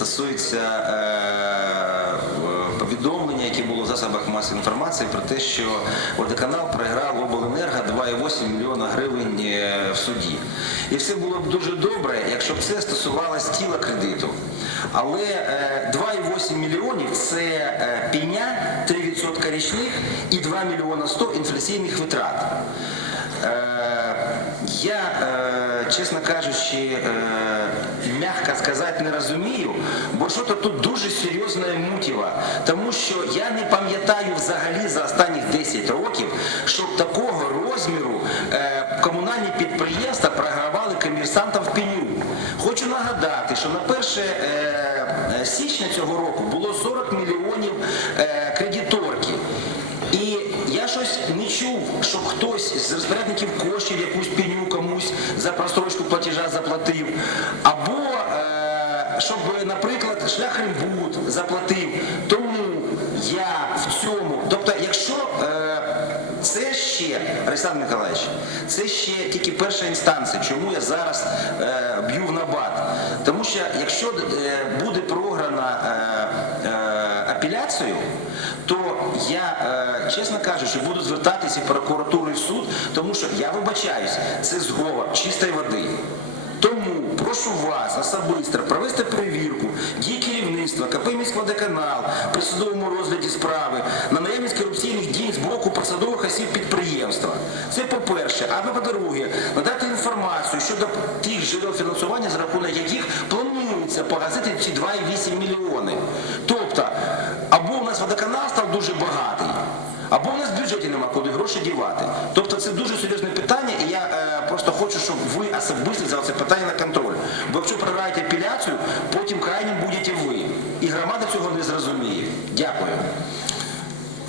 стосується е, повідомлення, яке було в засобах масової інформації про те, що водоканал програв обленерго 2,8 мільйона гривень е, в суді. І все було б дуже добре, якщо б це стосувалося тіла кредиту. Але е, 2,8 мільйонів це е, пеня 3% річних і 2 мільйона 100 інфляційних витрат. Е, Я, е, чесно кажучи, е, м'яко сказати не розумію, бо що то тут дуже серйозна мутіва. Тому що я не пам'ятаю взагалі за останні 10 років, щоб такого розміру е, комунальні підприємства програвали комерсантам в пеню. Хочу нагадати, що на 1 е, січня цього року було 40 мільйонів е, кредиторки. І я щось не чув, щоб хтось з розпорядників коштів якусь пеню за прострочку платежа заплатив. Або е, щоб, наприклад, шлях Римбуд заплатив. Тому я в цьому, тобто, якщо е, це ще, Олександр Миколаївич, це ще тільки перша інстанція, чому я зараз е, б'ю в набат. Тому що якщо е, буде програна е, е, апеляцію, то я, е, чесно кажучи, буду звертатися в прокуратуру і в суд, тому що я вибачаюсь, це зговор чистої води. Тому прошу вас особисто провести перевірку дій керівництва КП «Міськводоканал» при судовому розгляді справи на наявність корупційних дій з боку посадових осіб підприємства. Це по-перше. А по-друге, надати інформацію щодо тих джерел фінансування, за рахунок яких планується погасити ці 2,8 мільйони. Або в нас водоканал дуже багатий, або в нас в бюджеті нема куди гроші дівати. Тобто це дуже серйозне питання, і я е, просто хочу, щоб ви особисто взяли це питання на контроль. Бо якщо програєте апеляцію, потім крайнім будете ви. І громада цього не зрозуміє. Дякую.